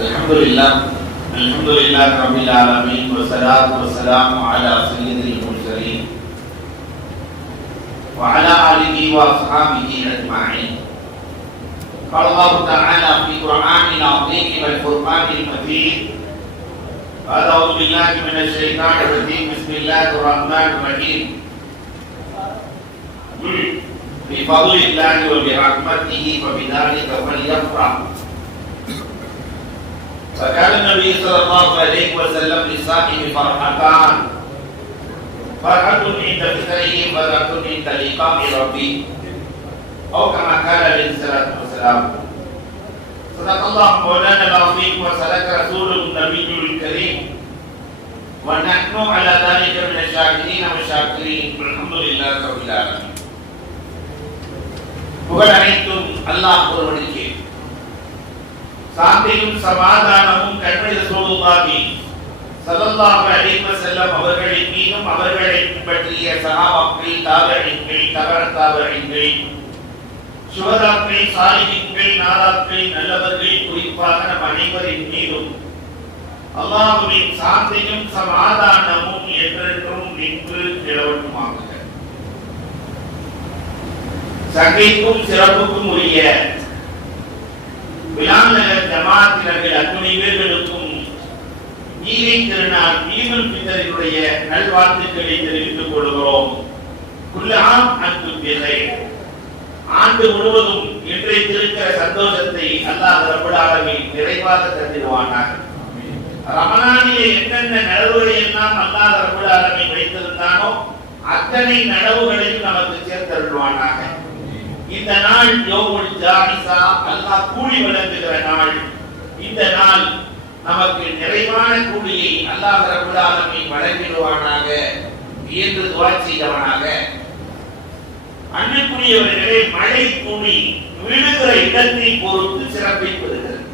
Alhamdulillah Rabbil Alamin wassalatu wassalamu ala sayyidil mursalin wa ala alihi wa ashabihi ajma'in. Qala Allah Ta'ala fi Qur'anil 'azim wal Furqanil Majid. A'udzu billahi minasy syaithanir rajim. Bismillahir rahmanir rahim. Bi fadlillahi wa bi rahmatihi fa bidzalika falyafrah. فكان النبي صلى الله عليه وسلم لصاحب فرحتان، فرحة عند فطره فرحة عند لقاء ربه، أو كما قال عليه الصلاة والسلام. صدق الله مولانا العظيم وصدق رسوله النبي الكريم، ونحن على ذلك من الشاكرين والشاكرين. الحمد لله رب العالمين. புகழ் அனைத்தும் அல்லாஹ் ஒருவனுக்கே. சாந்தியும் சமாதானமும் கண்மணி ரசூலுல்லாஹி ஸல்லல்லாஹு அலைஹி வஸல்லம் அவர்களின் மீதும் அவர்களை பின்பற்றிய சஹாபாக்கள், தாபிஈன்கள், தபஅத்தாபிஈன்கள், சுஹதாக்கள், சாலிஹீன்கள், நாதாக்கள், நல்லவர்கள், குறிப்பாக நம் அனைவரின் மீதும் அல்லாஹ்வின் சாந்தியும் சமாதானமும் என்றென்றும் நின்று நிலவட்டுமாக. சங்கைக்கும் சிறப்புக்கும் உரிய விலாநகர் ஜமாத்தினர்கள் அத்துணை பேர்களுக்கும் ஈகைத் திருநாள் ஈதுல் ஃபித்ரினுடைய நல்வாழ்த்துக்களை தெரிவித்துக் கொள்கிறோம். குல் ஆம் அன்தும் பிகைர். ஆண்டு முழுவதும் இன்றைக்கு இருக்கிற சந்தோஷத்தை அல்லாஹ் ரப்பல் ஆலமீன் நிறைவாக தந்திடுவானாக. ரமலானிலே என்னென்ன நனவுகளை எல்லாம் அல்லாஹ் ரப்பல் ஆலமீன் வைத்திருந்தானோ அத்தனை நனவுகளையும் நமக்கு சேர்த்தருள்வானாக. இந்த நாள் யௌமுல் ஜாயிஸா, அல்லாஹ் கூலி வழங்குகிற நாள். இந்த நாள் நமக்கு நிறைவான கூலியை அல்லாஹ் ரப்பல் ஆலமீன் வழங்கிடுவானாக என்று துஆ செய்தவனாக. அன்பிற்குரியவர்களே, மழை துளி விழுகிற இடத்தை பொறுத்து சிறப்பை பெறுகிறது.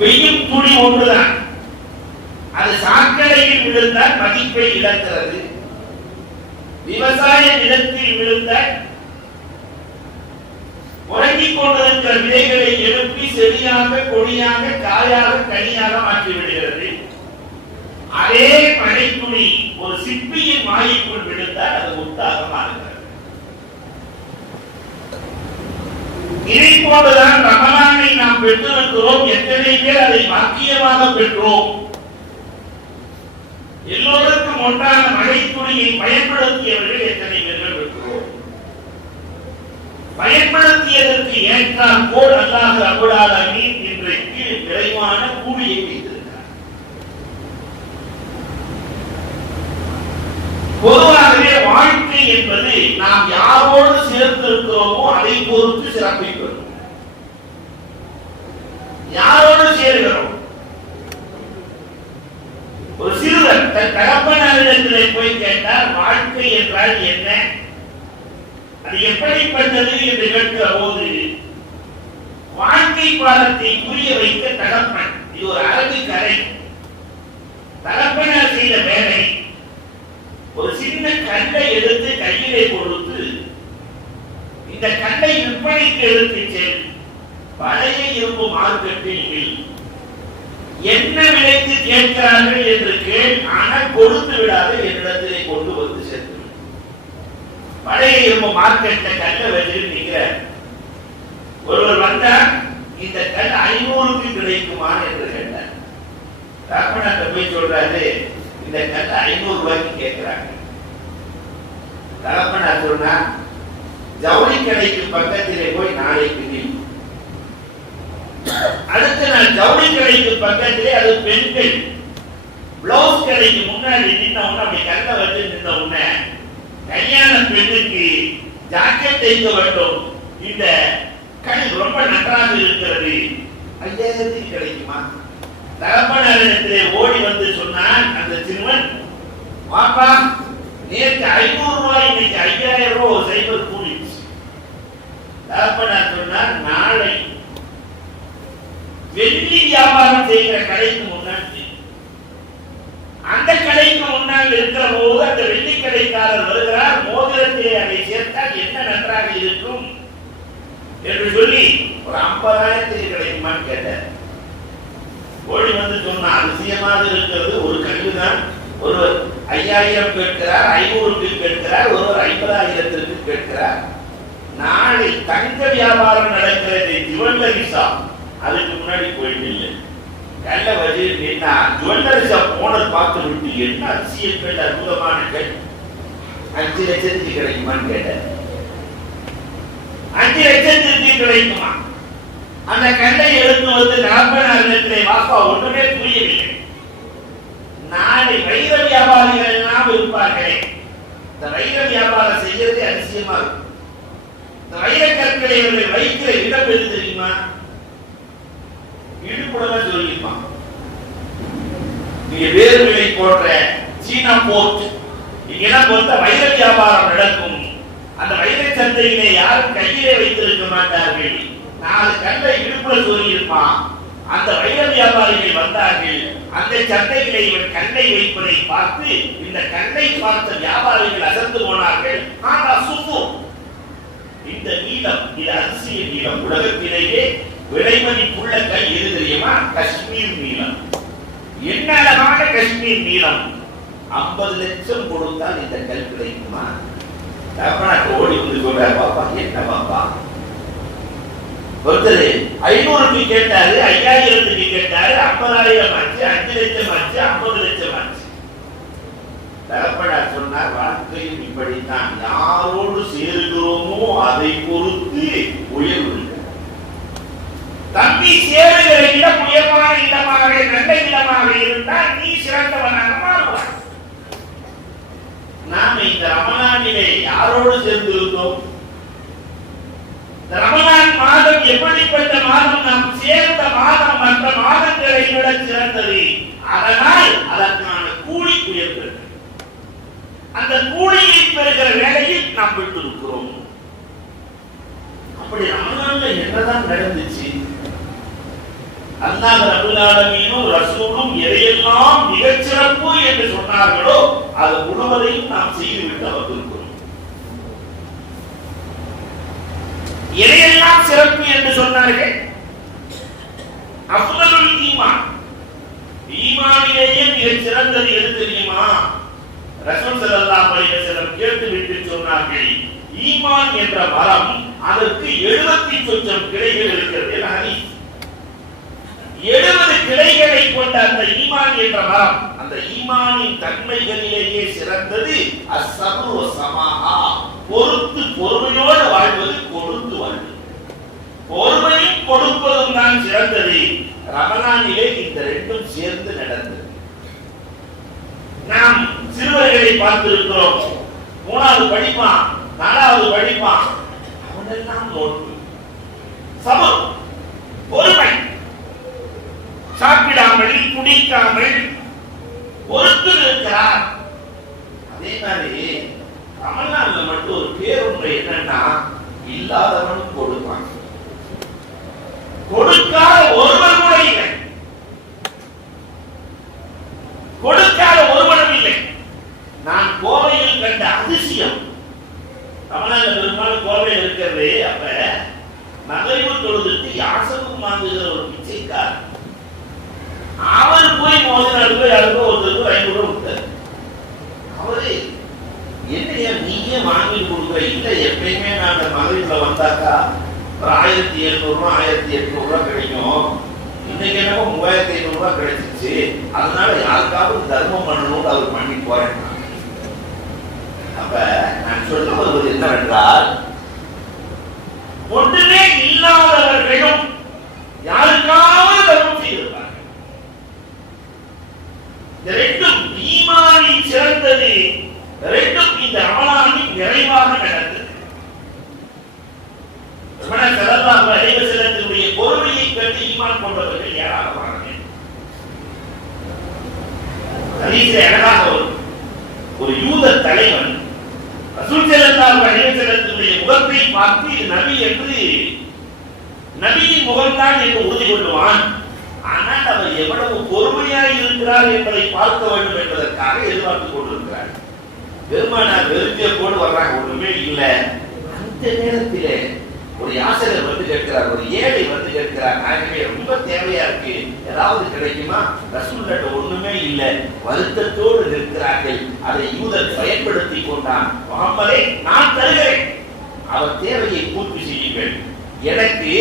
பெய்யும் துளி ஒன்றுதான், அது சாக்கடையில் விழுந்தால் மதிப்பை இழக்கிறது. விவசாய நிலத்தில் விழுந்த உறங்கிக் கொண்டிருக்கிற விதைகளை எழுப்பி செடியாக, கொடியாக, காயாக, கனியாக மாற்றிவிடுகிறது. அதே மழைத்துளி ஒரு சிப்பியின் வாய்க்குள் விழுந்தால் அது முத்தாக மாறுகிறது. இதை போன்றுதான் ரமலானை நாம் பெற்றிருக்கிறோம். எத்தனை பேர் அதை பாக்கியமாக பெற்றோம்? எல்லோருக்கும் ஒன்றான மழைத்துளியை பயன்படுத்தியவர்கள் எத்தனை பேர்கள் இருக்கிறோம்? பயன்படுத்தியதற்கு ஏற்றால் போல் அல்லாஹ் ரப்பல் ஆலமீன் இன்றைக்கு விரைவான கூலியை வைத்திருக்கிறார். பொதுவாகவே வாழ்க்கை என்பது நாம் யாரோடு சேர்ந்திருக்கிறோமோ அதை பொறுத்து சிறப்பை பெறும். யாரோடு சேர்கிறோம்? ஒரு சிறுவர் தன் தகப்பனாரிடத்திலே போய் கேட்டார், வாழ்க்கை என்றால் என்ன, அது எப்படிப்பட்டது என்று கேட்கிற போது வாழ்க்கை பாடத்தை புரிய வைத்த தகப்பன், இது ஒரு அரபி கதை, தகப்பனார் செய்த வேலை, ஒரு சின்ன கல்லை எடுத்து கையிலே கொடுத்து இந்த கல்லை விற்பனைக்கு எடுத்து செல், பழைய இரும்பு மார்க்கெட்டில் என்ன விலைக்கு கேட்கிறார்கள் என்று கேள், ஆனால் கொடுத்து விடாத என்னிடத்திலே கொண்டு வந்து சேர்த்து. பழைய இரும்பு மார்க்கெட்ல கல்ல வச்சு நிக்கிற ஒருவர் வந்தார், இந்த கல் 500க்கு கிடைக்குமா என்று கேட்டார். தகப்பனார்ட்ட போய் சொல்றாரு, இந்த கல் 500 ரூபாய்க்கு கேட்கிறாங்க. தகப்பனார் சொன்னா, ஜவுளி கடைக்கு பக்கத்திலே போய் நாளைக்கு நில். அடுத்த நாள் ஜவுளி கடைக்கு பக்கத்திலே, அது பெண்கள் பிளவுஸ் கடைக்கு முன்னாடி நின்ன உடனே அப்படி கல்ல வச்சு நின்ன உடனே, கல்யாண பெண்ணுக்கு ஜாக்கெட் தைக்க வேண்டும், இந்த கல் ரொம்ப நன்றாக இருக்கிறது, 5000க்கு கிடைக்குமா? தகப்பனாரிடத்திலே ஓடி வந்து சொன்னான் அந்த சிறுவன், வாப்பா நேற்று 500 ரூபாய், இன்னைக்கு 5000 ரூபாய் சைபர் கூலிச்சு. தகப்பனார் சொன்னார், நாளை வெள்ளி வியாபாரம் செய்கிற கடைக்கு முன்னாடி, அந்த கடைக்கு முன்னால் இருக்கிற போது அந்த வெள்ளி கடைக்காரர் வருகிறார், மோதிரத்திலே அதை சேர்த்தால் என்ன நன்றாக இருக்கும் என்று சொல்லி ஒரு 50,000 கிடைக்குமான்னு கேட்டேன். கோழி வந்து சொன்னா அதிசயமாக இருக்கிறது, ஒரு கல்லுதான். ஒரு 5,000 கேட்கிறார், 500க்கு கேட்கிறார், ஒரு 50,000க்கு கேட்கிறார். நாளை தங்க வியாபாரம் நடக்கிறது, ஜுவல்லரி ஷாப். அதுக்கு முன்னாடி போயிட்டு இல்லை, கல்ல வச்சு நின்னா ஜுவல்லரி ஷாப் ஓனர் பார்த்து விட்டு என்ன அதிசயங்கள், அற்புதமான கல், 5 லட்சத்துக்கு கிடைக்குமான்னு கேட்டேன். 5 லட்சத்துக்கு கிடைக்குமா? அந்த கல்லை எடுத்து வந்து நாற்பதாயிரத்திலே வாப்பா ஒன்றுமே புரியவில்லை. நாளை வைர வியாபாரிகள் எல்லாம் இருப்பார்களே, இந்த வைர வியாபாரம் செய்யறதே அதிசயமா இருக்கும். இந்த வைர கற்களை அவர்கள் வைக்கிற இடம் எது தெரியுமா? இடுப்புடன் சொல்லியிருப்பான். நீங்க வேறு விலை போடுற சீனா போர்ட், இங்கெல்லாம் பொறுத்த வைர வியாபாரம் நடக்கும். அந்த வைர சந்தையிலே யாரும் கையிலே வைத்திருக்க மாட்டார்கள். 4 கல்லை இடுப்புல சொல்லியிருப்பான். அந்த வைர வியாபாரிகள் வந்தார்கள். அந்த சந்தையிலே இவன் கல்லை வைப்பதை பார்த்து இந்த கல்லை பார்த்த வியாபாரிகள் அசந்து போனார்கள். ஆனா சுப்பு இந்த நீளம், இது அதிசய நீளம். உலகத்திலேயே விலைமதிப்புள்ள கல் எது தெரியுமா? காஷ்மீர் நீளம். என்ன அழகான காஷ்மீர் நீளம். 50 லட்சம் கொடுத்தால் இந்த கல் கிடைக்குமா? தப்பனாக்கு ஓடி வந்து சொல்ற, பாப்பா என்ன பாப்பா, ஒருத்தர் 500க்கு கேட்டாரு, 5000க்கு கேட்டாரு, 50,000 ஆச்சு, 5 லட்சம் ஆச்சு, 50 லட்சம் ஆச்சு. தகப்பனார் சொன்னார், வாழ்க்கையில் இப்படித்தான், யாரோடு சேருகிறோமோ அதை பொறுத்து உயர்வு. தம்பி சேருகிற இடம் உயர்வான இடமாக, நல்ல இடமாக இருந்தால் நீ சிறந்தவனாக மாறுவார். நாம் இந்த ரமலானிலே யாரோடு சேர்ந்திருந்தோம்? ரமலான் மாதம் எப்படிப்பட்ட மாதம்? நாம் சேர்ந்த மாதம் மற்ற மாதங்களை விட சிறந்தது. அதனால் அதற்கான கூலி உயர்ந்தது. அந்த கூலியை பெறுகிற வேலையில் நாம் விட்டிருக்கிறோம். அப்படி ரமலான்ல என்னதான் நடந்துச்சு? அல்லாஹ் ரப்பல் ஆலமீனும் ரசூலும் எதையெல்லாம் மிகச்சிறப்பு என்று சொன்னார்களோ அது முழுவதையும் நாம் செய்துவிட்டு வந்திருக்கிறோம். எதையெல்லாம் சிறப்பு என்று சொன்னார்கள்? அஃதலுல் ஈமான், ஈமானிலேயே மிகச் சிறந்தது எது தெரியுமா? ரசூல் ஸல்லல்லாஹு அலைஹி வஸல்லம் கேட்டுவிட்டு சொன்னார்கள், ஈமான் என்ற மரம் அதற்கு 70 சொச்சம் கிளைகள் இருக்கிறது. 70 கிளைகளை கொண்ட அந்த ஈமான் என்ற மரம், அந்த ஈமானின் தன்மைகளிலேயே சிறந்தது அஸ்ஸப்ரு வஸ்ஸமாஹா, பொறுத்து பொறுமையோடு வாழ்வது, கொடுத்து வாழ்வது. பொறுமையும் கொடுப்பதும் தான் சிறந்தது. ரமலானிலே இந்த ரெண்டும் சேர்ந்து நடந்தது. நாம் சிறுவர்களை பார்த்திருக்கிறோம். 3வது படிப்பான், 4வது படிப்பான், அவனெல்லாம் நோட்டு, சபர், பொறுமை, சாப்பிடாமல் குடிக்காமல் பொறுத்து இருக்கிறார். அதே மாதிரி ரமலான்ல மட்டும் ஒரு பேருண்மை என்னன்னா, இல்லாதவனும் கொடுப்பான், கொடுக்காத ஒருவர் கூட இல்லை, கொடுக்காத ஒருவனும் இல்லை. நான் கோவையில் கண்ட அதிசயம், ரமலான்ல பெரும்பாலும் கோவையில் இருக்கிறது. அப்ப மகரிபு தொழுதுக்கு யாசகம் வாங்குகிற ஒரு பிச்சைக்காரர், அவர் போய் மோதினாருக்கு யாருக்கோ ஒருத்தருக்கு 500 ரூபாய் கொடுத்தாரு. அவரு என்னையா நீயே வாங்கி கொடுக்குற? இல்ல, எப்பயுமே நான் மகரிப்ல வந்தாக்கா ஒரு 1700 ரூபாய் 1800 ரூபாய் கிடைக்கும். இன்னைக்கு என்னமோ 3500 ரூபாய் கிடைச்சிச்சு, அதனால யாருக்காவது தர்மம் பண்ணணும்னு அவர் பண்ணி போறேன். அப்ப நான் சொல்ல வருவது என்னவென்றால், ஒன்றுமே இல்லாதவர்களும் யாருக்காவது தர்மம் செய்திருப்பார்கள். ரெண்டும் ஈமானில் சிறந்தது, ரெண்டும் இந்த ரமலானில் நிறைவாக நடந்தது. ஸல்லல்லாஹு அலைஹி வஸல்லமுடைய பொறுமையை கண்டு ஈமான் கொண்டவர்கள் ஏராளமானவர்கள். ஹதீஸில் அழகாக ஒரு யூத தலைவன் ரசூல் ஸல்லல்லாஹு அலைஹி வஸல்லமுடைய முகத்தை பார்த்து இது நபி என்று, நபியின் முகம்தான் என்று உறுதி கொள்வான். ஆனால் அவர் எவ்வளவு பொறுமையாக இருக்கிறார் என்பதை பார்க்க வேண்டும் என்பதற்காக எதிர்பார்த்துக் கொண்டிருக்கிறார். பெருமானார் வெறுப்பிய போடு வர்றாங்க, ஒண்ணுமே இல்லை. அந்த நேரத்திலே ஒரு யாசகர் வந்து கேட்கிறார், ஒரு ஏழை வந்து கேட்கிறார், நாயகமே ரொம்ப தேவையா இருக்கு, ஏதாவது கிடைக்குமா? ரசூலுல்லாஹ் ஒண்ணுமே இல்லை, வருத்தத்தோடு நிற்கிறார்கள். அதை யூதர் பயன்படுத்தி கொண்டான். முஹம்மதே, நான் தருகிறேன், அவர் தேவையை பூர்த்தி செய்யுங்கள், எனக்கு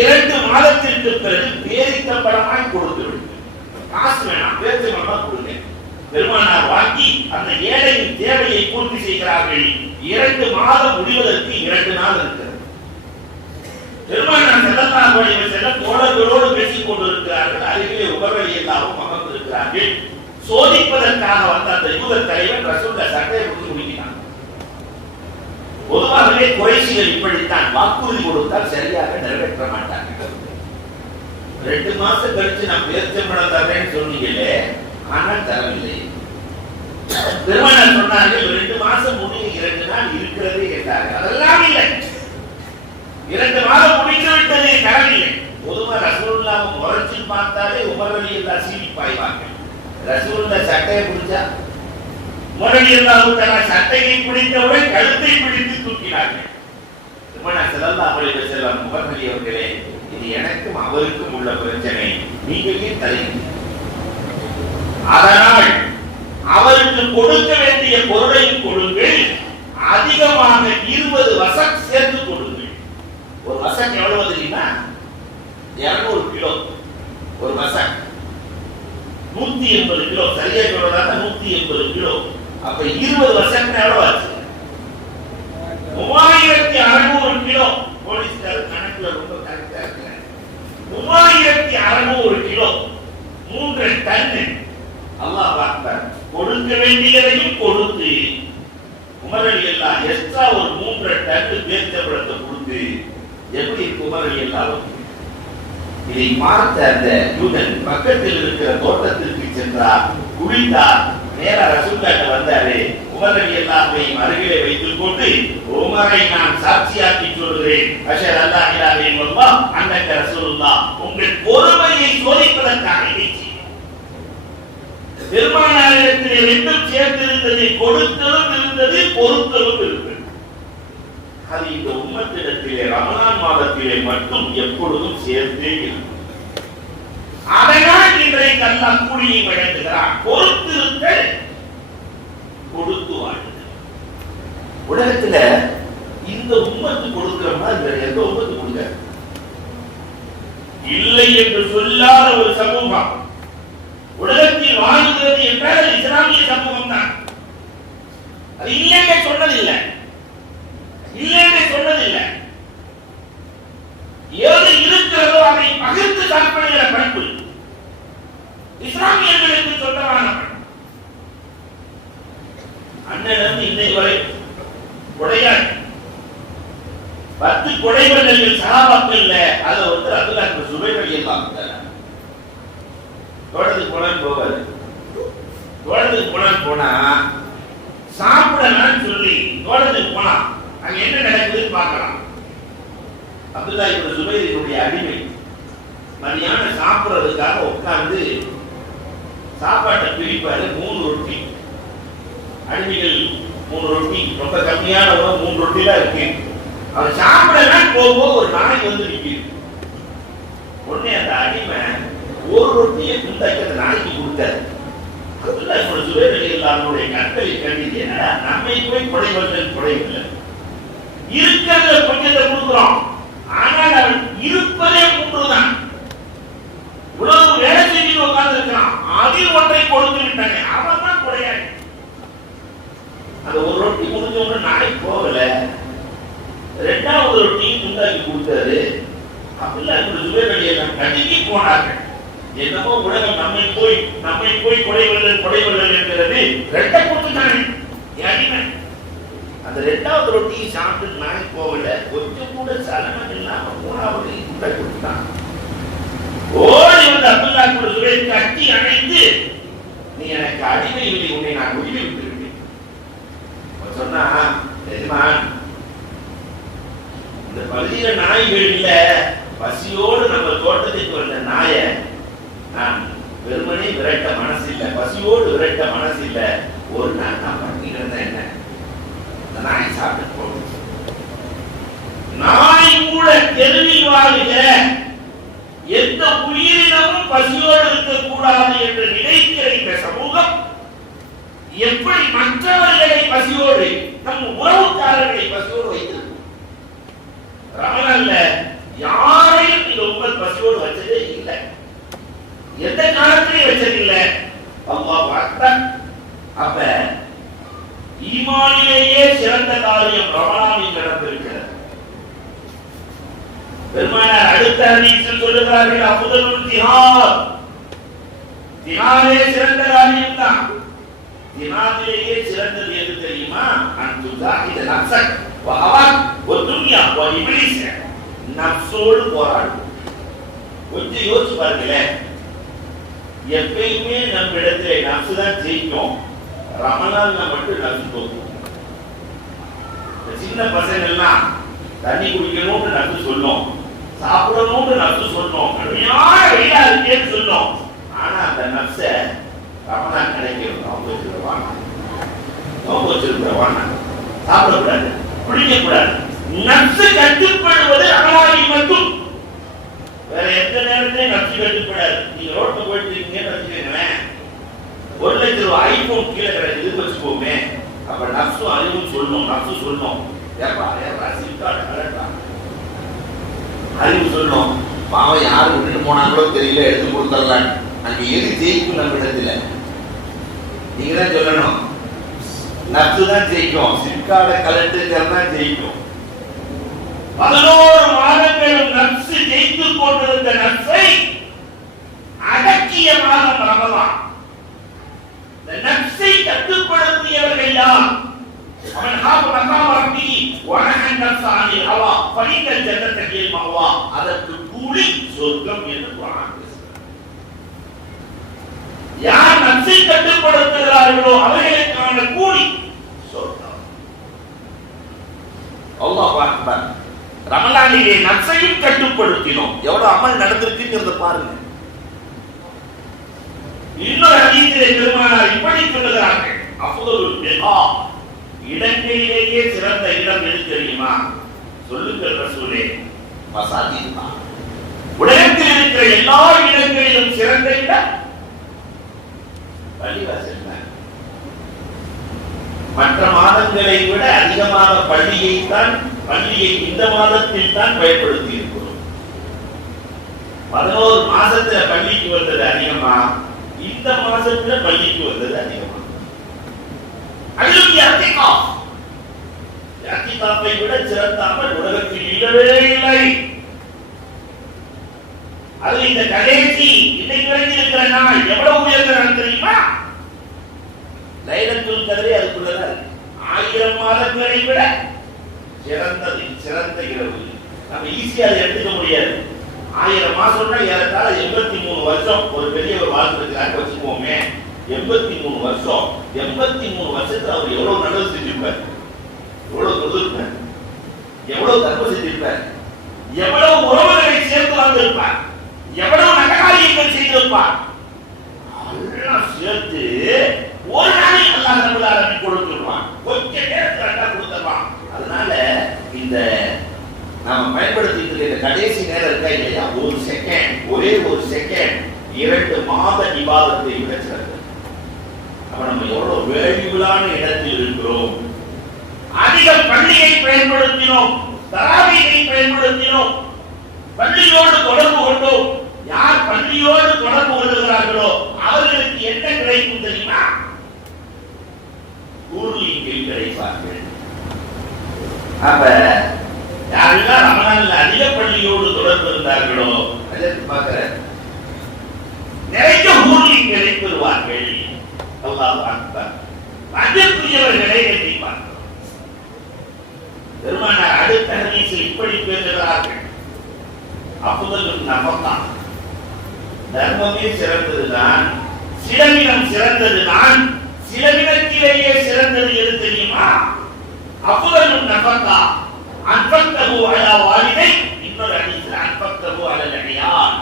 2 மாதத்திற்கு பிறகு பேரித்தம்பளமாய் கொடுத்து விடுங்கள், காசு வேணாம், பேரித்தம்பளமா கொடுங்க. பெருமானார் வாங்கி அந்த ஏழையின் தேவையை பூர்த்தி செய்கிறார்கள். 2 மாதம் முடிவதற்கு 2 நாள் இருக்கிறது. பெருமானார் ஸல்லல்லாஹு அலைஹி வஸல்லம் தோழர்களோடு பேசிக் கொண்டிருக்கிறார்கள். அருகிலே உமர் ரலியல்லாஹு அமர்ந்திருக்கிறார்கள். சோதிப்பதற்காக வந்த அந்த யூத தலைவன் ரசூலுல்லாஹ் சட்டையை பிடித்து முடிக்கிறான். பொதுவாகவே குறைஷிகள் இப்படித்தான், வாக்குறுதி கொடுத்தால் சரியாக நிறைவேற்ற மாட்டாங்க. 2 மாசம் கழிச்சு நான் பேரிச்சம்பழம் தரேன்னு சொன்னீங்களே, ஆனால் தரவில்லை. பெருமானார் சொன்னார்கள், 2 மாசம் முடிய 2 நாள் இருக்கிறதே என்றார்கள். அதெல்லாம் இல்லை, 2 மாதம் முடிந்து விட்டதே, தரவில்லை. பொதுவாக ரசூலுல்லாஹ் முறைச்சு பார்த்தாலே உமர் ரலியல்லாஹு சீவி பாய்வாங்க. ரசூலுல்லாஹ் சட்டையை பிடிச்சா உமர் ரலியல்லாஹு தஆலா சட்டையை பிடித்தவுடன் கழுத்தை பிடித்து தூக்கினார்கள். பெருமானார் ஸல்லல்லாஹு அலைஹி வஸல்லம், உமர் நபி அவர்களே, இது எனக்கும் அவருக்கும் உள்ள பிரச்சனை, நீங்களே தருங்க, அதனால் அவருக்கு கொடுக்க வேண்டிய பொருளையும் கொடுங்கள், அதிகமாக 20 வசக் சேர்த்து கொடுங்கள். ஒரு வசக் எவ்வளவு தெரியுமா? 200 கிலோ ஒரு வசக், 180 கிலோ, சரியா சொல்றதா 180 கிலோ. அப்ப 20 வசக் எவ்வளவு ஆச்சு? 3600 கிலோ. போலீஸ்காரர் கணக்குல ரொம்ப கரெக்டா இருக்கு. 3600 கிலோ, 3 டன். அல்லாஹ் அக்பர். கொடுக்க வேண்டியதையும் கொடுத்து உமர் ரலியல்லாஹு எக்ஸ்ட்ரா ஒரு 3 டன் பேரிச்சம்பழத்தை கொடுத்து, எப்படி உமர் ரலியல்லாஹு இதை பார்த்த அந்த யூதன் பக்கத்தில் இருக்கிற தோட்டத்திற்கு சென்றார், குளித்தார், நேரா ரசூலுல்லாஹ் வந்தாரு. உமர் ரலியல்லாஹு அருகிலே வைத்துக் கொண்டு, உமரை நான் சாட்சியாக்கி சொல்கிறேன், அஷ்ஹது அல்லா இலாஹா இல்லல்லாஹ் அன்னக ரசூலுல்லாஹ், உங்கள் பொறுமையை சோதிப்பதற்காக இதை பெருமானாரிடத்தில் 2ம் சேர்ந்து இருந்தது, கொடுத்தலும் இருந்தது, பொறுத்தலும் இருந்தது. அது இந்த உம்மத்திடத்திலே ரமலான் மாதத்திலே மட்டும் எப்பொழுதும் சேர்ந்தே இருக்கும். அதனால் இன்றைக்கு அல்லாஹ் கூலியை வழங்குகிறான். பொறுத்திருத்தல், கொடுத்து வாழ்ந்தல். உலகத்துல இந்த உம்மத்து கொடுக்கிற மாதிரி எந்த உம்மத்து கொடுக்க இல்லை என்று சொல்லாத ஒரு சமூகம் உலகத்தில் வாழ்கிறது என்றால் இஸ்லாமிய சமூகம் தான். அது இல்லைன்னு சொன்னதில்லை, இல்லைன்னு சொன்னதில்லை. எது இருக்கிறதோ அதை பகிர்ந்து சாப்பிடுகிற பண்பு இஸ்லாமியர்களுக்கு சொந்தமான பண்பு. அண்ணன் இன்னை வரை கொடையாள் 10 கொடைவள்ளல்கள் சஹாபாக்கள்ல அதுல ஒருத்தர் அப்துல்லாஹ் இப்னு சுபைர் ரலியல்லாஹு தஆலா. தோட்டத்துக்கு போனான்னு போவாரு. தோட்டத்துக்கு போனா சாப்பிடலாம்னு சொல்லி தோட்டத்துக்கு போனா அங்க என்ன நடக்குதுன்னு பார்க்கலாம். அப்துல்லாஹ் இப்னு சுபைரினுடைய அடிமை மதியானம் சாப்பிடுறதுக்காக உட்கார்ந்து சாப்பாட்டை பிரிப்பாரு. 3 ரொட்டி, அடிமைகள் 3 ரொட்டி, ரொம்ப கம்மியான உணவு, 3 ரொட்டி தான் இருக்கு. அவர் சாப்பிடலாம் போகும்போது ஒரு நாய் வந்து நிற்குது. உடனே அந்த அடிமை ஒரு ரொட்டியை துண்டாக்கி அந்த நாய்க்கு கொடுத்தாரு. அப்துல்லாஹ் இப்னு சுபைர் ரலியல்லாஹு கண்களை கண்டிது, என்னடா நம்மை போய் கொடைவள்ளல் கொடைவள்ளல் இருக்கிறத கொஞ்சத்தை கொடுக்குறோம், ஆனால் அவன் இருப்பதே 3 தான். உலக வேலை செஞ்சு உட்கார்ந்து இருக்கிறான், அதில் ஒன்றை கொடுத்து விட்டாங்க, அவன் தான் கொடையாளி. அந்த ஒரு ரொட்டி முடிஞ்ச உடனே நாய் போகல, 2வது ரொட்டியும் துண்டாக்கி கொடுத்தாரு. அப்துல்லாஹ் இப்னு சுபைர் ரலியல்லாஹு கண்டிக்கு போனார்கள். என்னமோ உலகம் நம்மை போய் கொடைவள்ளல் என்கிறது. 2 கொடுத்துட்டாங்க அடிமை. அந்த 2வது ரொட்டியை சாப்பிட்டு நாய் போகல, கொஞ்சம் கூட சலனம் இல்லாம 3வது துண்டை கொடுத்துட்டான். ஓடி வந்து அப்துல்லாஹ் இப்னு சுபைர் கட்டி அணைத்து, நீ எனக்கு அடிமை இல்லை, உன்னை நான் உயிரை விட்டுவிட்டேன் சொன்னா, எஜமான் இந்த பள்ளியில நாய்கள் இல்ல, பசியோடு நம்ம தோட்டத்துக்கு வந்த நாயை நான் வெறுமனே விரட்ட மனசு இல்ல, பசியோடு விரட்ட மனசு இல்ல, ஒரு நாள் நான் பண்ணிட்டு என்ன, அந்த நாய் சாப்பிட்டு போகும். நாய் கூட தெருவில் வாழ்கிற எந்த உயிரினமும் பசியோடு இருக்கக்கூடாது என்று நினைக்கிற இந்த சமூகம் எப்படி மற்றவர்களை பசியோடு நம் உறவுக்காரர்களை பசியோடு வைத்திருக்கும்? ரமலான்ல யாரையும் இந்த உம்மத் பசியோடு வச்சதே இல்லை, எந்த காலத்திலையும் வச்சதில்லை. அல்லாஹ் அக்பர். அப்ப ஈமானிலேயே சிறந்த காரியம் ரமலானில் நடந்திருக்கிறது. பெருமானார் அடுத்த ஹதீஸில் சொல்லுகிறார்கள், அஃதலுல் ஜிஹாத், ஜிஹாதே சிறந்த காரியம் தான். ஜிஹாதிலேயே சிறந்தது எது தெரியுமா? அன்து ஜாஹித நஃப்ஸக் வ ஹவாக் வ துன்யா வ இப்லீஸ். நஃப்ஸோடு போராடு. கொஞ்சம் யோசிச்சு பாருங்களேன், எப்பயுமே நம்ம இடத்துல நஃப்ஸ் தான் ஜெயிக்கும், ரமலான்ல மட்டும் நஃப்ஸ் தோக்கும். சின்ன பசங்க எல்லாம் தண்ணி குடிக்கணும்னு நஃப்ஸ் சொல்லும், சாப்பிடணும்னு நஃப்ஸ் சொல்லும், கடுமையான வெயிலா இருக்கேன்னு சொல்லும். ஆனா அந்த நஃப்ஸ ரமலான் கிடைக்கும், நோம்பு வச்சிருவாங்க, நோம்பு வச்சிருக்கிறவாங்க, சாப்பிடக்கூடாது, குடிக்கக்கூடாது. நஃப்ஸ் கட்டுப்படுவது ரமலானில் மட்டும், வேற எந்த நேரத்திலையும் நஃப்ஸ் கட்டுப்படாது. நீங்க ரோட்ல போயிட்டு இருக்கீங்கன்னு வச்சுக்கோங்களேன், 1 லட்சம் ரூபாய் ஐபோன் கீழே கிடைக்குதுன்னு வச்சுக்கோமே, அப்ப நஃப்ஸும் அறிவும் சொல்லணும், நஃப்ஸ் சொல்லணும், ஏப்பா ஏப்பா சிப்கார்டு கரெக்டா, அறிவு சொல்லணும், பாவம் யாரு விட்டுட்டு போனாங்களோ தெரியல, எடுத்து கொடுத்துடலாம். அங்க எது ஜெயிக்கும் நம்ம இடத்துல? நீங்க தான் சொல்லணும், நஃப்ஸ் தான் ஜெயிக்கும், சிப்கார்டை கலெக்டர் தான் ஜெயிக்கும். 11 மாதங்களும் நஃப்ஸ் ஜெயித்து கொண்டிருந்த நஃப்ஸை அடக்கிய மாதம் ரமலான். இந்த நஃப்ஸை கட்டுப்படுத்தியவர்கள் யார்? அவன் ஹாஃப மகாம ரப்பி வ நஹா நஃப்ஸ அனில் ஹவா ஃபஇன்னல் ஜன்னத ஹியல் மஅவா. அதற்கு கூலி சொர்க்கம் என்று குர்ஆன் பேசுகிறது. யார் நஃப்ஸை கட்டுப்படுத்துகிறார்களோ அவர்களுக்கான கூலி சொர்க்கம். அல்லாஹ் அக்பர். ரமலானிலே நஃப்ஸையும் கட்டுப்படுத்தினோம். எவ்வளவு அமல் நடந்திருக்குங்கிறத பாருங்க. இன்னொரு ஹதீஸிலே பெருமானார் இப்படி சொல்லுகிறார்கள், அஃதலுல் பிகா, இடங்களிலேயே சிறந்த இடம் எது தெரியுமா? சொல்லுங்கள் ரசூலே. மசாஜித் தான். உலகத்தில் இருக்கிற எல்லா இடங்களிலும் சிறந்த இடம் பள்ளிவாசல் தான். மற்ற மாதங்களை விட அதிகமாக பள்ளியை இந்த மாதத்தில் தான் பயன்படுத்தி இருக்கிறோம். 11 மாசத்துல பள்ளிக்கு வந்தது அதிகமா, இந்த மாசத்துல பள்ளிக்கு வந்தது அதிகமா. யாத்திகாப்பை விட சிறந்த அமல் உலகத்தில் இல்லவே இல்லை. அது இந்த கடைசி இன்னைக்கு வரைக்கும் இருக்கிற நாள் எவ்வளவு உயர்ந்த தெரியுமா? லைலத்துல் கத்ரே அதுக்குள்ளதான் இருக்கு. 1000 மாதங்களை விட சிறந்த இரவு. நம்ம ஈஸியா அதை எடுத்துக்க முடியாது. 1000 மாசம்னா ஏறத்தாழ 83 வருஷம். ஒரு பெரியவர் வாழ்ந்துருக்கிறாங்க வச்சுக்கோமே, 83 வருஷம். 83 வருஷத்துல அவர் எவ்வளவு நல்லது செஞ்சிருப்பார், எவ்வளவு தொழுதிருப்பார், எவ்வளவு தர்மம் செஞ்சிருப்பார், எவ்வளவு உறவுகளை சேர்த்து வந்திருப்பார், எவ்வளவு நகராரியங்கள் செய்திருப்பார். எல்லாம் சேர்த்து ஒரு நாளைக்கு அல்லாஹ் ரப்பல் ஆலமீன் கொடுத்துருவான். கொஞ்ச நேரத்துல கொடுத்துருவான். அதனால இந்த நாம பயன்படுத்திட்டு இருக்கிற கடைசி நேரம் இருக்கா இல்லையா, ஒரு செகண்ட், ஒரே ஒரு செகண்ட் 2 மாத இபாதத்தை விட சிறந்தது. அப்ப நம்ம எவ்வளவு வேல்யூபிளான இடத்தில் இருக்கிறோம். அதிக பள்ளியை பயன்படுத்தினோம், தராவீகை பயன்படுத்தினோம், பள்ளியோடு தொடர்பு கொண்டோம். யார் பள்ளியோடு தொடர்பு கொள்கிறார்களோ அவர்களுக்கு என்ன கிடைக்கும் தெரியுமா? ஊர்லிங்கில் கிடைப்பார்கள். அப்ப யாரெல்லாம் ரமலான்ல அதிக பள்ளியோடு தொடர்பு இருந்தார்களோ அதற்கு பார்க்கிற நிறைய ஊர்லிங்களை பெறுவார்கள். அல்லாஹ் அக்பர். அதற்குரியவர்களை எண்ணி பார்க்கிறோம். பெருமானார் அடுத்த ஹதீஸில் இப்படி பேசுகிறார்கள், அஃதலுன் நஃபகா, தர்மமே சிறந்ததுதான், சிலவினம் சிறந்ததுதான். சிலவினத்திலேயே சிறந்தது எது தெரியுமா? அஃதலுன் நஃபகா அன்ஃபக்தஹு அலா வாலிதை. இன்னொரு ஹதீஸில் அன்ஃபக்தஹு அலல் அஹ்யான்.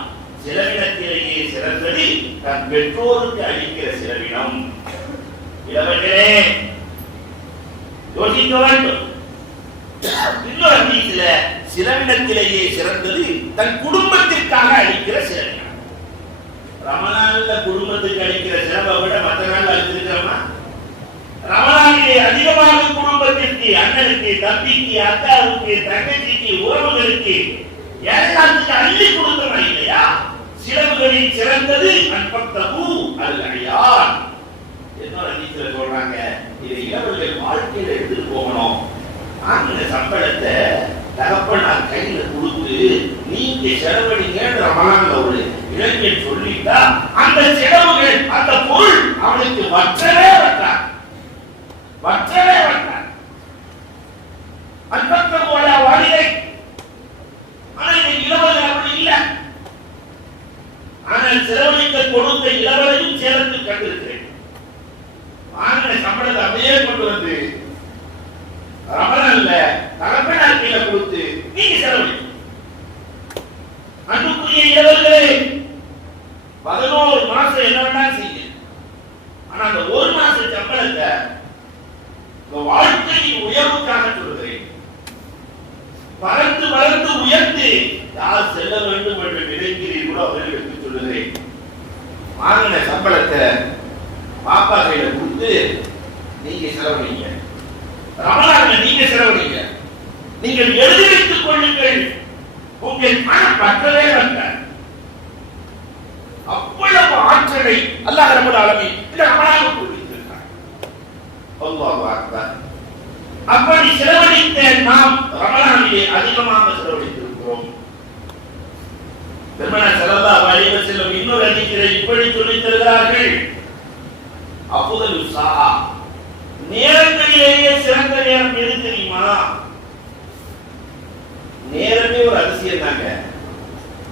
சிலவினத்திலேயே சிறந்தது தன் பெற்றோருக்கு அளிக்கிற சிலவினம். இளவர்களே யோசிக்க வேண்டும். இன்னொரு ஹதீஸில் சிறவினத்திலேயே சிறந்தது தன் குடும்பத்திற்காக அளிக்கிற சிறவினம். ரமலான்ல குடும்பத்துக்கு அளிக்கிற சிறப்பை விட மற்ற நாள் அளிச்சிருக்கிறோமா? ரமலானிலே அதிகமாக குடும்பத்திற்கு, அண்ணனுக்கு, தம்பிக்கு, அக்காவுக்கு, தங்கச்சிக்கு, உறவுகளுக்கு எல்லாத்துக்கு அள்ளி கொடுத்தமா இல்லையா? சிறவுகளில் சிறந்தது அன்பத்தபு அல்-அடியான். என்னோட டீச்சர் சொல்றாங்க, இதை இளவர்கள் வாழ்க்கையில எடுத்துட்டு போகணும். அந்த சம்பளத்தை தகப்பனார் கையில கொடுத்து நீங்க செலவழிங்க ரமலான்ல ஒரு இளைஞன் சொல்லிட்டா அந்த செலவுகள், அந்த பொருள் அவனுக்கு வற்றவே வட்டார். அன்பத்தபு அல்-வாலிதை. ஆனா இந்த இளவர்கள் அப்படி இல்லை. ஆனால் செலவழிக்க கொடுத்த இளவரையும் சேர்த்து கண்டிருக்கிறேன். வாங்கின சம்பளத்தை அப்படியே கொண்டு வந்து ரமலான்ல தகப்பனார் கையில கொடுத்து நீங்க செலவழிக்க. அன்புக்குரிய இளவர்களே, 11 மாசம் என்ன வேண்டாம் செய்ய. ஆனா அந்த ஒரு மாச சம்பளத்தை வாழ்க்கையின் உயர்வுக்காக சொல்கிறேன். பறந்து வளர்ந்து உயர்ந்து யார் செல்ல வேண்டும் என்று நினைக்கிறீர்களோ அவர்களுக்கு சொல்லுகிறேன், வாங்கின சம்பளத்தை பாப்பா கையில கொடுத்து நீங்க செலவழிங்க. ரமலான்ல நீங்க செலவழிங்க. நீங்கள் எழுதி வைத்துக் கொள்ளுங்கள். உங்கள் மனம் பற்றவே வந்தார். அவ்வளவு ஆற்றலை அல்லாஹ் ரப்பல் ஆலமீன் இந்த ரமலானுக்கு கொடுத்திருக்கிறார். அல்லாஹு அக்பர். அப்படி செலவழித்த நாம் ரமலானிலே அதிகமாக செலவழித்திருக்கிறோம். பெருமானார் ஸல்லல்லாஹு அலைஹி வஸல்லம் இன்னொரு ஹதீஸிலே இப்படி சொல்லித் தருகிறார்கள், அஃதலு ஸாஆ, நேரங்களிலேயே சிறந்த நேரம் எது தெரியுமா? நேரமே ஒரு அதிசயம் தாங்க.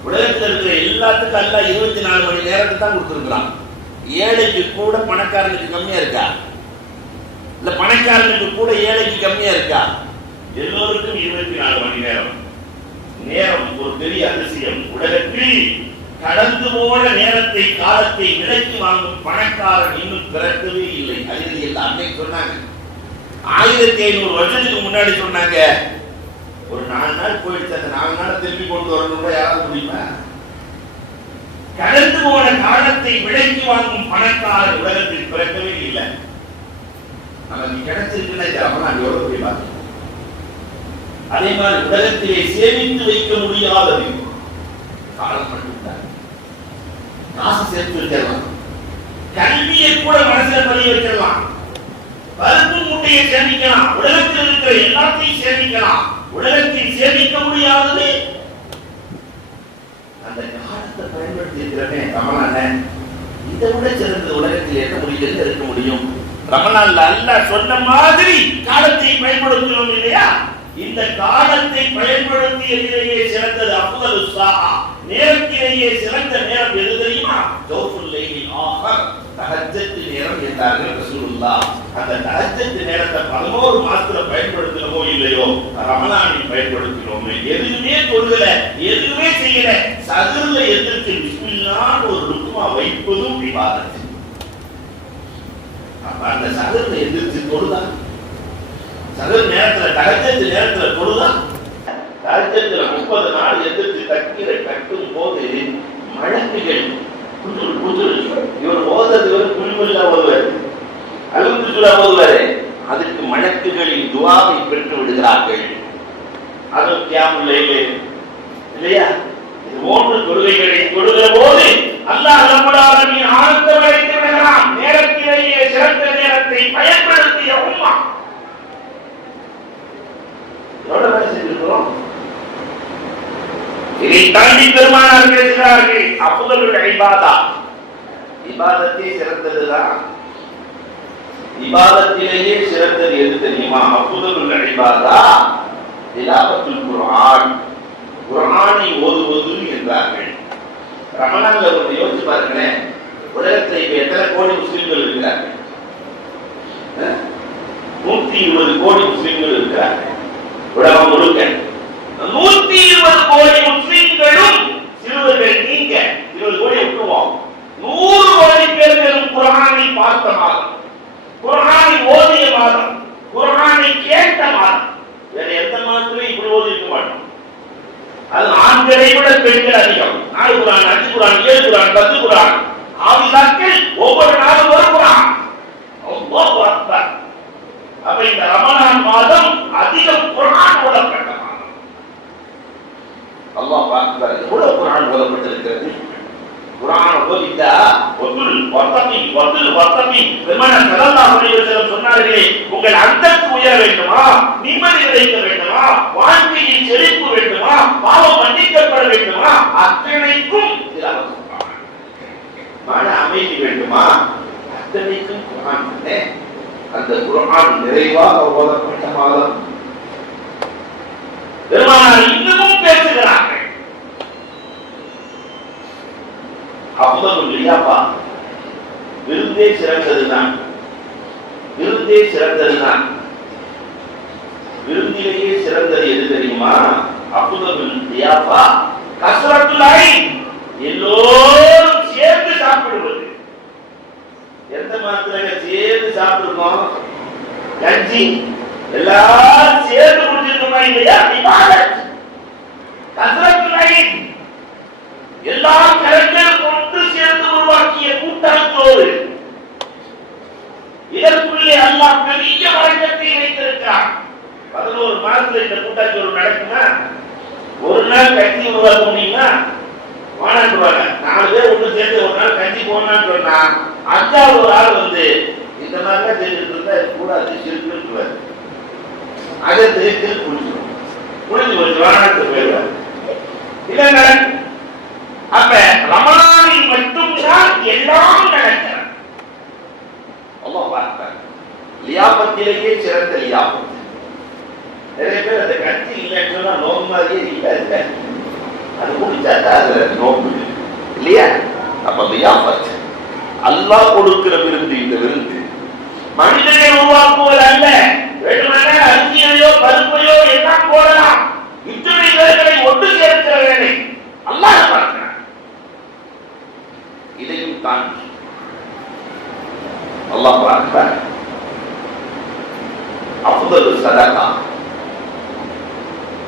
உலகத்தில் இருக்கிற எல்லாத்துக்கும் அல்லாஹ் 24 மணி நேரத்தை தான் கொடுத்திருக்கிறான். ஏழைக்கு கூட பணக்காரனுக்கு கம்மியா இருக்கா? இல்ல பணக்காரனுக்கு கூட ஏழைக்கு கம்மியா இருக்கா? எல்லோருக்கும் 24 மணி நேரம். நேரம் ஒரு பெரிய அதிசயம். உலகத்தில் கடந்து போன நேரத்தை, காலத்தை விலைக்கு வாங்கும் பணக்காரன் இன்னும் பிறக்கவே இல்லை. அது எல்லாம் அன்னைக்கு சொன்னாங்க. 1500 வருஷத்துக்கு முன்னாடி சொன்னாங்க, ஒரு 4 நாள் போயிடுச்சு, அந்த 4 நாளை திருப்பி கொண்டு வரணும் யாராவது முடியுமா? கடந்து போன காலத்தை விலைக்கு வாங்கும் பணக்காரன் உலகத்தில் பிறக்கவே இல்லை. நமக்கு கிடைச்சிருக்குன்னா எவ்வளவு போய் பார்க்கணும். அதே மாதிரி உலகத்திலே சேமித்து வைக்க முடியாதது காலம் மட்டும்தான். காசு சேர்த்து வைக்கலாம், கல்வியை கூட மனசுல பதிய வைக்கலாம், பருப்பு மூட்டையை சேமிக்கலாம், உலகத்தில் இருக்கிற எல்லாத்தையும் சேமிக்கலாம். உலகத்தில் சேமிக்க முடியாதது அந்த காலத்தை பயன்படுத்தி இருக்கிறமே ரமலான. இதை விட சிறந்த உலகத்தில் என்ன முடியும் இருக்க முடியும்? ரமலான்ல அல்லாஹ் சொன்ன மாதிரி காலத்தை பயன்படுத்துகிறோம் இல்லையா? இந்த காலத்தை பயன்படுத்தியதிலேயே சிறந்தது அஃதலு ஸாஆ, நேரத்திலேயே சிறந்த நேரம் எது தெரியுமா? ஜௌஃபுல் லைலில் ஆஹர், தஹஜ்ஜத் நேரம் என்றார்கள் ரசூலுல்லாஹ். அந்த தஹஜ்ஜத் நேரத்தை 11 மாசத்துல பயன்படுத்துறோமோ இல்லையோ, ரமலானில் பயன்படுத்துகிறோம். எதுவுமே தொழுகல, எதுவுமே செய்யல, சதுர்ல எதிர்த்து பிஸ்மில்லாஹ் ஒரு ருக்குமா வைப்பதும் இபாதத். அப்ப அந்த சதுர்ல எதிர்த்து தொழுதான், சதுர் நேரத்துல தஹஜ்ஜத் நேரத்துல தொழுதான். தஹஜ்ஜத்ல 30 நாள் எதிர்த்து தக்பீரை கட்டும் போது மலக்குகள் புதுல் புதுல் இவர் ஓதுறது புல்வல்ல ஓதுவார், அல்ஹம்துலில்லாஹ் ஓதுவார். அதுக்கு மலக்குகளின் துஆவை பெற்று விடுகிறார்கள். அது கியாமுல் லைல் இல்லையா? இது மூன்று தொழுகைகளை தொழுகிற போது அல்லாஹ் ரப்பல் ஆலமீன் ஆனந்தம் அடைந்து விடுகிறான். நேரத்திலேயே சிறந்த நேரத்தை பயன்படுத்திய உம்மா எவ்வளவு வேலை செஞ்சிருக்கிறோம். இதை தாண்டி பெருமானார் பேசுகிறார்கள், அஃதலுல் இபாதா, இபாதத்தே சிறந்ததுதான். இபாதத்திலேயே சிறந்தது எது தெரியுமா? அஃதலுல் இபாதா திலாவத்துல் குர்ஆன், குர்ஆனை ஓதுவது என்றார்கள். ரமலான்ல ஒரு யோசிச்சு பாருங்களேன், உலகத்தில் இப்ப எத்தனை கோடி முஸ்லிம்கள் இருக்கிறார்கள்? 120 கோடி முஸ்லிம்கள் இருக்கிறார்கள் உலகம் முழுக்க. 120 கோடி முஸ்லிம்களும் சிறுவர்கள், நீங்க 20 கோடி விட்டுருவோம், 100 கோடி பேர்களும் குர்ஆனை பார்த்த மாதம், குர்ஆனை ஓதிய மாதம், குர்ஆனை கேட்ட மாதம். வேற எந்த மாதத்திலும் இப்படி ஓதி இருக்க மாட்டோம். பெண்கள் அதிகம். 4 குர்ஆன், 5 குர்ஆன், 7 குர்ஆன், 10 குர்ஆன். ஆவிதாக்கள் ஒவ்வொரு நாளும் ஒரு குர்ஆன். அல்லாஹ் அக்பர். அப்ப இந்த ரமலான் மாதம் அதிகம் குர்ஆன் ஓதப்பட்ட மாதம். அல்லாஹ் அக்பர். எவ்வளவு குர்ஆன் ஓதப்பட்டிருக்கிறது. குர்ஆன் ஓதிட்டா பெருமானார் ஸல்லல்லாஹு அலைஹி வஸல்லம் சொன்னார்களே, உங்கள் அந்தஸ்து உயர வேண்டுமா, நிம்மதி கிடைக்க வேண்டுமா, வாழ்க்கையில் செழிப்பு வேண்டுமா, பாவம் மன்னிக்கப்பட வேண்டுமா, அத்தனைக்கும் மன அமைதி வேண்டுமா, அத்தனைக்கும் குர்ஆன். அந்த குர்ஆன் நிறைவாக ஓதப்பட்ட மாதம். பெருமானார் இன்னமும் பேசுகிறார்கள். அஃதலுல் லியாஃபா, விருந்தே சிறந்ததுதான். விருந்தே சிறந்ததுதான். விருந்திலேயே சிறந்தது எது தெரியுமா? அஃதலுல் லியாஃபா கஸ்ரத்துல் ஐன், எல்லோரும் சேர்ந்து சாப்பிடுவது. எந்த மாத்திரங்க சேர்ந்து சாப்பிடுறோம்? கஞ்சி எல்லாரும் சேர்ந்து குடிச்சிருக்கோமா இல்லையா? இபாதத். கஸ்ரத்துல் ஐன், எல்லா கரங்களும் ஒன்று சேர்ந்து உருவாக்கிய கூட்டத்தோடு இதற்குள்ளே அல்லாஹ் பெரிய வழக்கத்தை வைத்திருக்கிறார். 11 மாதத்துல இந்த கூட்டத்தோடு நடக்குமா? ஒரு நாள் கட்சி உருவாக்க முடியுமா? வானாண்டுவாங்க. 4 பேர் ஒன்று சேர்ந்து ஒரு நாள் கட்சி போனான்னு சொன்னா, 5வது ஒரு ஆள் வந்து இந்த மாதிரிலாம் செஞ்சுட்டு இருந்தா கூடாது, சிறுக்குன்னு அதை தெரிஞ்சு குடிச்சிடும். குடிஞ்சு போச்சு, வானாண்டு போயிடுவார். இல்லைங்க, அப்ப ரமலானில் மட்டும்தான் எல்லாம் நடக்கிறது. அல்லாஹ் பார்த்தார். லியாபத்திலேயே சிறந்த லியாபத். நிறைய பேர் அந்த கட்சி இல்லைன்னு சொன்னா நோம்பு மாதிரியே இல்லை. அது குடிச்சாட்டா அது நோம்பு இல்லையா? அப்ப லியாபத் அல்லாஹ் கொடுக்கிற விருந்து. இந்த விருந்து மனிதனை உருவாக்குவது அல்ல. வேண்டுமானால் அரிசியையோ பருப்பையோ எல்லாம் போடலாம். இத்தனை பேர்களை ஒன்று சேர்க்கிற வேலை அல்லாஹ் பார்க்கிறார். இதையும் தாண்டி அல்லாஹ் பார்க்கிறார். அஃதலு ஸதகா,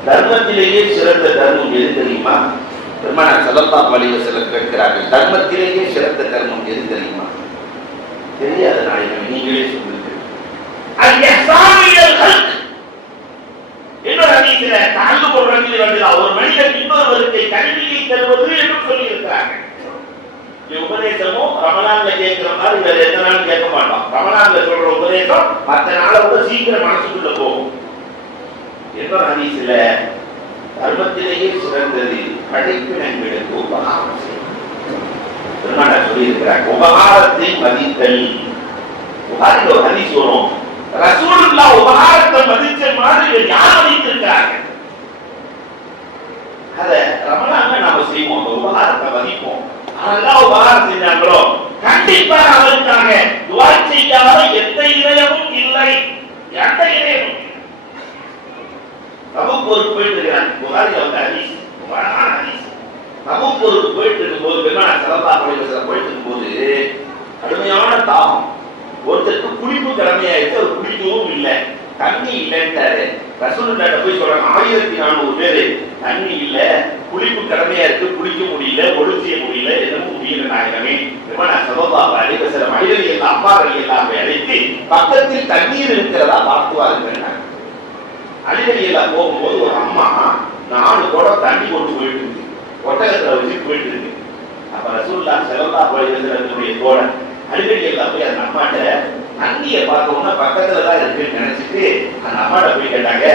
தர்மத்திலேயே சிறந்த தர்மம் எது தெரியுமா? பெருமானார் ஸல்லல்லாஹு அலைஹி வஸல்லம் கேட்கிறார்கள், தர்மத்திலேயே சிறந்த தர்மம் எது தெரியுமா? தெரியாத நாயகம், நீங்களே சொல்லுங்கள். அல் இஹ்சானு இலல் ஹல்க். இன்னொரு ஹதீஸிலே தஅல்லுகு ரஜுலி ரஜுலா, ஒரு மனிதன் இன்னொருவருக்கு கல்வியை தருவது என்று சொல்லி இருக்கிறார்கள். உபதேசமோ ரமலான்ல கேட்கிற மாதிரி வேற எந்த நாளும் கேட்க மாட்டோம். ரமலான்ல சொல்ற உபதேசம் மற்ற நாளை விட சீக்கிரம் மனசுக்குள்ள போகும். இன்னொரு ஹதீஸ்ல தர்மத்திலேயே சிறந்தது படைப்பினங்களுக்கு உபகாரம் செய்யும். பெருமானார் சொல்லி இருக்கிறார், உபகாரத்தை மதித்தல். புகாரில் ஒரு ஹதீஸ் வரும், ரசூலுல்லாஹ் உபகாரத்தை மதிச்ச மாதிரி யார் மதித்திருக்கிறார்கள்? அத ரமலான்ல நாம செய்வோம், அந்த உபகாரத்தை மதிப்போம். அல்லாஹ் உபகாரம் செஞ்சாங்களோ கண்டிப்பாக அவருக்காக துஆ செய்யாத எந்த இதயமும் இல்லை. எந்த இதயமும் தபூக் போருக்கு போயிட்டு இருக்கிறாங்க. புகாரில் வந்த ஹதீஸ், புகாரான ஹதீஸ். தபூக் போருக்கு போயிட்டு இருக்கும்போது பெருமானார் ஸல்லல்லாஹு அலைஹி வஸல்லம் போயிட்டு இருக்கும்போது கடுமையான தாகம். ஒருத்தருக்கு குளிப்பு கடமையாயிடுச்சு, அவர் குளிக்கவும் இல்லை, தண்ணி இல்லைன்ட்டாரு. ரசூலுல்லாஹ் போய் சொல்றாங்க, 1400 பேரு தண்ணி இல்ல, குளிப்பு கடமையா இருக்கு, குளிக்க முடியல, ஒழுங்கு செய்ய முடியல, எதுவும் முடியல நாயகமே. பெருமானார் ஸல்லல்லாஹு அலைஹி வஸல்லம் மனிதர்கள் எல்லாம் அப்பாக்கள் எல்லாம் அழைத்து பக்கத்தில் தண்ணீர் இருக்கிறதா பார்த்துவாருங்க. அலிரலி எல்லாம் போகும்போது ஒரு அம்மா 4 குடம் தண்ணி கொண்டு போயிட்டு இருக்கு, ஒட்டகத்துல வச்சு போயிட்டு இருக்கு. அப்ப ரசூலுல்லாஹ் ஸல்லல்லாஹு அலைஹி வஸல்லம் தோழன் அலிரலி எல்லாம் போய் அந்த அம்மாட்ட தண்ணியை பார்த்தோம்னா பக்கத்துலதான் இருக்குன்னு நினைச்சிட்டு அந்த அம்மாட்ட போய் கேட்டாங்க,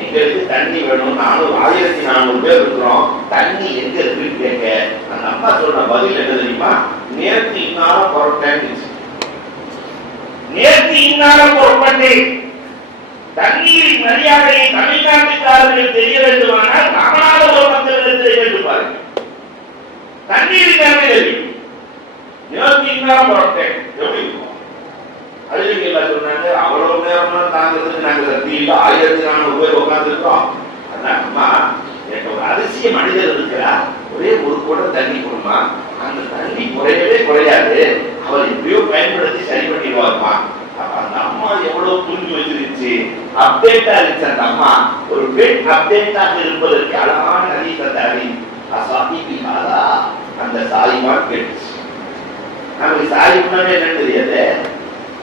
எங்களுக்கு தண்ணி வேணும், 1400 பேர் இருக்கிறோம், தண்ணி எங்க இருக்குன்னு கேட்க அந்த அம்மா சொன்ன பதில் என்ன தெரியுமா? நேற்று இன்னாரம் புறப்பட்டேன். நேற்று இன்னாரம் புறப்பட்டேன். தண்ணீரின் மரியாதையை தமிழ்நாட்டுக்காரர்கள் தெரிய வேண்டுமானால் ராமநாதபுரம் மக்களிடத்தில் கேட்டுப்பாரு. தண்ணீரின் நேரம் தெரியும். நேற்று இன்னாரம் புறப்பட்டேன் எப்படி இருக்கும்? அதுக்கு எல்லாம் சொன்னாங்க, அவ்வளவு நேரம்னா தாங்கிறதுக்கு நாங்க சக்தி இல்லை, 1400 பேர் உட்கார்ந்து இருக்கோம். அதான் அம்மா, எனக்கு ஒரு அதிசய மனிதர் இருக்கிறா, ஒரே ஒரு குடம் தண்ணி கொடுமா, அந்த தண்ணி குறையவே குறையாது, அவர் எப்படியோ பயன்படுத்தி சரி பண்ணிடுவாருமா. அப்ப அந்த அம்மா எவ்வளவு புரிஞ்சு வச்சிருச்சு, அப்டேட்டா இருந்துச்சு. அந்த அம்மா ஒரு பெண் அப்டேட்டாக இருப்பதற்கு அழகான ஹதீஸ். அசாஹிபிஹாதா, அந்த சாலிமான் கேட்டுச்சு. நமக்கு சாலிமுன்னாவே என்னன்னு தெரியாது.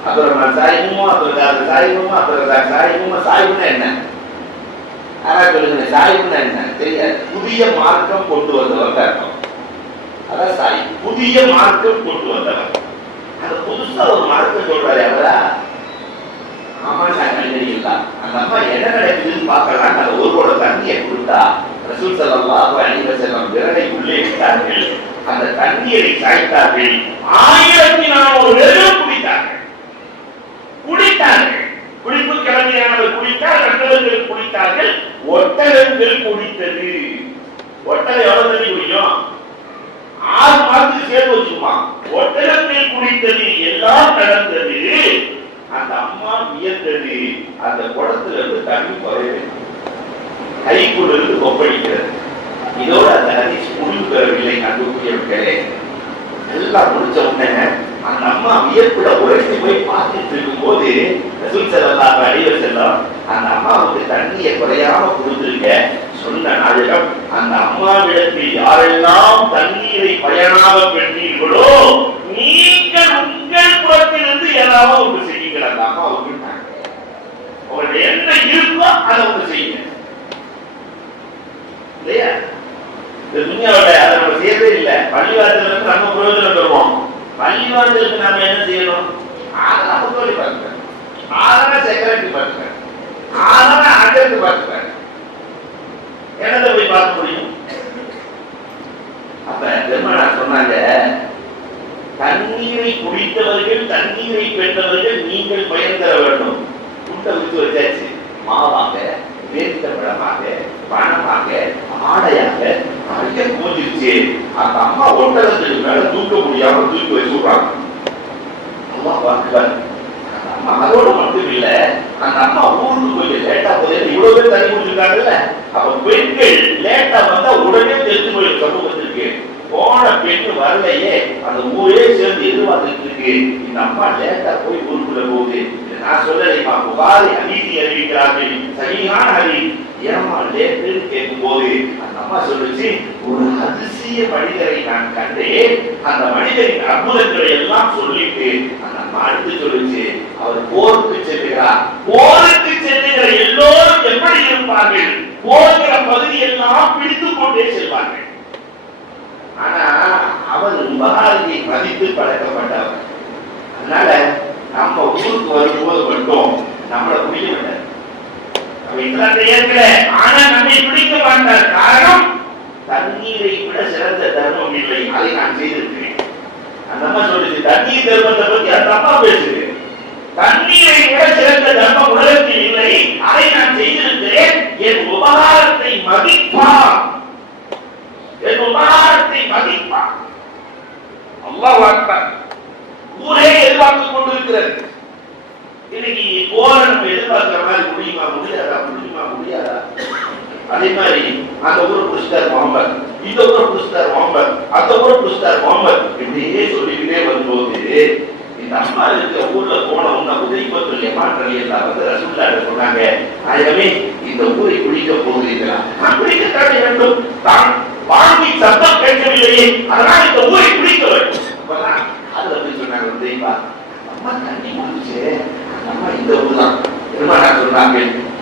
அப்புறம் சாலிமுமா, அப்புறம் சாலிமுமா, அப்புறம் சாலிமுமா. சாலிமுன்னா என்ன? ஆனா சொல்லுங்க, சாலிமுன்னா என்ன தெரியாது. புதிய மார்க்கம் கொண்டு வந்தவர் அர்த்தம். அதான் சாலி, புதிய மார்க்கம் கொண்டு வந்தவர். அந்த புதுசா ஒரு மார்க்கம் சொல்றாரு அவரா. ஆமா, நான் கண்டறியலாம். அந்த அம்மா என்ன நடக்குதுன்னு பார்க்கலாம். அந்த ஒருவோட தண்ணியை கொடுத்தா ரசூல் ஸல்லல்லாஹு அலைஹி வஸல்லம் விரலை உள்ளே விட்டார்கள். அந்த தண்ணீரை சாய்த்தார்கள். 1400 பேர்கள் குடித்தார்கள். குடிப்பு கிழமையானவர் குடித்தார், ரெண்டவர்கள் குடித்தார்கள், ஒட்டகங்கள் குடித்தது. ஒட்டகம் எவ்வளவு தண்ணி குடிக்கும்? 6 மாதத்துக்கு சேர்த்து வச்சுக்குமா. ஒட்டகங்கள் குடித்தது, எல்லாம் நடந்தது. அந்த அம்மா வியந்தது. அந்த குடத்துல இருந்து தண்ணி குறைவே, கைக்குள்ள இருந்து கொப்பளிக்கிறது. இதோட அந்த ஹதீஸ் முடிவு பெறவில்லை. அன்புக்குரியவர்களே, எல்லாம் முடிச்ச உடனே அந்த அம்மா வியப்புல உரைத்து போய் பார்த்துட்டு இருக்கும் போது ரசூல் ஸல்லல்லாஹு அலைஹி வஸல்லம் அந்த அம்மாவுக்கு தண்ணியை குறையாம கொடுத்திருக்க சொன்ன நாயகம், அந்த அம்மாவிடத்தில் யாரெல்லாம் தண்ணீரை பயனாக பெற்றீர்களோ நீங்கள் உங்கள் புறத்திலிருந்து ஏதாவது ஒன்று செய்யுங்கள். அந்த அம்மாவுக்கு உங்களுடைய என்ன இருக்கோ அதை ஒன்று செய்யுங்க. இல்லையா? இந்த துன்யாவோட அதை நம்ம செய்யறதே இல்லை. பள்ளிவாசல இருந்து நம்ம பிரயோஜனம் பெறுவோம். பள்ளிவாசலுக்கு நாம என்ன செய்யணும்? ஆதரவு சொல்லி பார்த்துக்க, ஆதரவு செக்ரட்டரி பார்த்துக்க, ஆதரவு அடர்த்து பார்த்துக்க, என்னதை போய் பார்க்க முடியும்? அப்ப பெருமானார் சொன்னாங்க, தண்ணீரை குடித்தவர்கள், தண்ணீரை பெற்றவர்கள் நீங்கள் பயன் தர வேண்டும். குண்டை விட்டு வச்சாச்சு. மாவாக, வேர்த்த பழமாக, பணமாக, ஆடையாக நிறைய போஞ்சிருச்சு. அந்த அம்மா ஒட்டகத்துக்கு மேல தூக்க முடியாம தூக்கி வச்சுடுறாங்க. அல்லாஹ் அக்பர். அம்மா அதோட மட்டும் இல்ல, அந்த அம்மா ஊருக்கு கொஞ்சம் லேட்டா போதே, இவ்வளவு பேர் தண்ணி குடிச்சிருக்காங்கல்ல, அப்ப பெண்கள் லேட்டா வந்தா உடனே தெரிஞ்சு போய் சமூகத்திற்கு போன பெண்ணு வரலையே, அந்த ஊரே சேர்ந்து எதிர்பார்த்துட்டு இருக்கு. இந்த அம்மா லேட்டா போய் ஊருக்குள்ள போகுது. நான் சொல்லலைமா, புகாரி ஹதீஸை அறிவிக்கிறார்கள், சரியான ஹதீஸ். ஏமா லேட்டுன்னு கேட்கும் போது அந்த அம்மா சொல்லுச்சு, ஒரு அதிசய மனிதரை நான் கண்டேன். அந்த மனிதரின் அற்புதங்களை எல்லாம் சொல்லிட்டு அந்த அம்மா அடுத்து சொல்லுச்சு, அவர் போருக்கு செல்லுகிறார். போருக்கு செல்லுகிற எல்லோரும் எப்படி இருப்பார்கள்? போகிற பகுதியெல்லாம் பிடித்துக் கொண்டே செல்வார்கள். ஆனா அவர் உபகாரியை மதித்து பழக்கப்பட்டவர். அதனால நம்ம ஊருக்கு வரும்போது மட்டும் நம்மளை பிடிக்க மாட்டார். ஆனா நம்மை பிடிக்க மாட்டார். காரணம், தண்ணீரை விட சிறந்த தர்மம் இல்லை. அதை நான் செய்திருக்கிறேன். அந்த அம்மா சொல்லுச்சு, தண்ணீர் தர்மத்தை பத்தி அந்த அம்மா பேசுது. தண்ணீரை விட சிறந்த தர்மம் உலகத்தில் இல்லை, அதை நான் செய்திருக்கிறேன். என் உபகாரத்தை மதிப்பார், என் உபகாரத்தை மதிப்பார். அல்லாஹ் அக்பர். ஊரே எதிர்பார்த்துக் கொண்டிருக்கிறது. இன்னைக்கு போற நம்ம எதிர்பார்க்கிற மாதிரி முடியுமா? முடியாதா? முடியுமா? முடியாதா? அதே மாதிரி அந்த ஊரை புடிச்சிட்டார் முகமது, இந்த ஊரை புடிச்சிட்டார் முகமது, அந்த ஊரை புடிச்சிட்டார் முகமது, இப்படியே சொல்லிக்கிட்டே வரும்போது இந்த அம்மா இருக்கிற ஊர்ல போனவங்க உதவிப்பத்துல மாற்றல் எல்லாம் வந்து ரசூலுல்லாஹ் சொன்னாங்க, ஆகவே இந்த ஊரை குடிக்க போகிறீர்களா? நான் குடிக்கத்தானே வேண்டும். தான் வாழ்க்கை சத்தம் கேட்கவில்லையே, அதனால் இந்த ஊரை குடிக்க வேண்டும். அப்பதான் அதுல போய் சொன்னாங்க, தெய்வா அம்மா தண்ணி குடிச்சு அம்மா இந்த ஊர் தான். பெருமானார் சொன்னாங்க,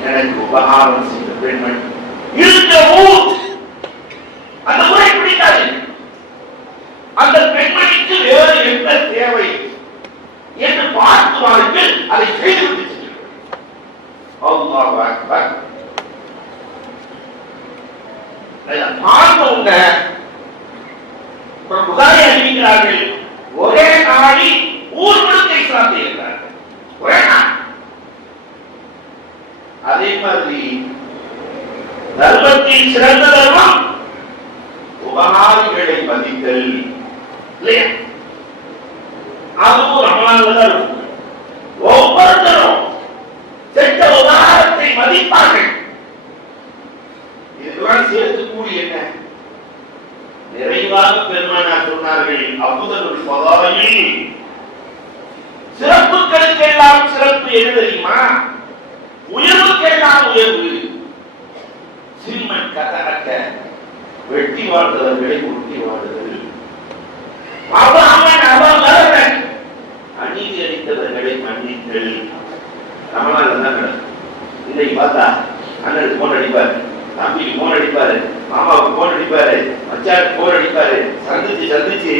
எனக்கு உபகாரம் செய்த பெண்மணி இந்த ஊர், அந்த ஊரை பிடிக்காது. அந்த பெண்மணிக்கு வேறு எந்த தேவை என்று பார்த்துவார்கள், அதை செய்துவிட்டு அல்லாஹ் அக்பர். பார்த்த புகாரி அறிவிக்கிறார்கள், ஒரே நாளில் ஊர் முழுக்க இஸ்லாத்தை இருக்கிறார்கள். ஒரே நாள். அதே மாதிரி தர்மத்தில் சிறந்த தர்மம் உபகாரிகளை மதித்தல் இல்லையா? அதுவும் ரமலான்ல தான் இருக்கும். ஒவ்வொருத்தரும் சென்ற உபகாரத்தை மதிப்பார்கள். இதுதான் சேர்த்து கூடி என்ன நிறைவாக பெருமானார் சொன்னார்கள், அஃதலுல் ஃபதாயில், சிறப்புகளுக்கெல்லாம் சிறப்பு எது தெரியுமா? உயர்வுக்கெல்லாம் உயர்வு. சிம்மன் கதஅக்க வெட்டி வாழ்ந்தவர்களை ஒட்டி வாழ்தல், அநீதி அளித்தவர்களை மன்னித்தல். ரமணான் தான் நடக்கும். இன்னைக்கு பார்த்தா அண்ணனுக்கு போன் அடிப்பாரு, தம்பிக்கு போன் அடிப்பாரு, மாமாவுக்கு போன் அடிப்பாரு, மச்சாருக்கு போன் அடிப்பாரு. சந்திச்சு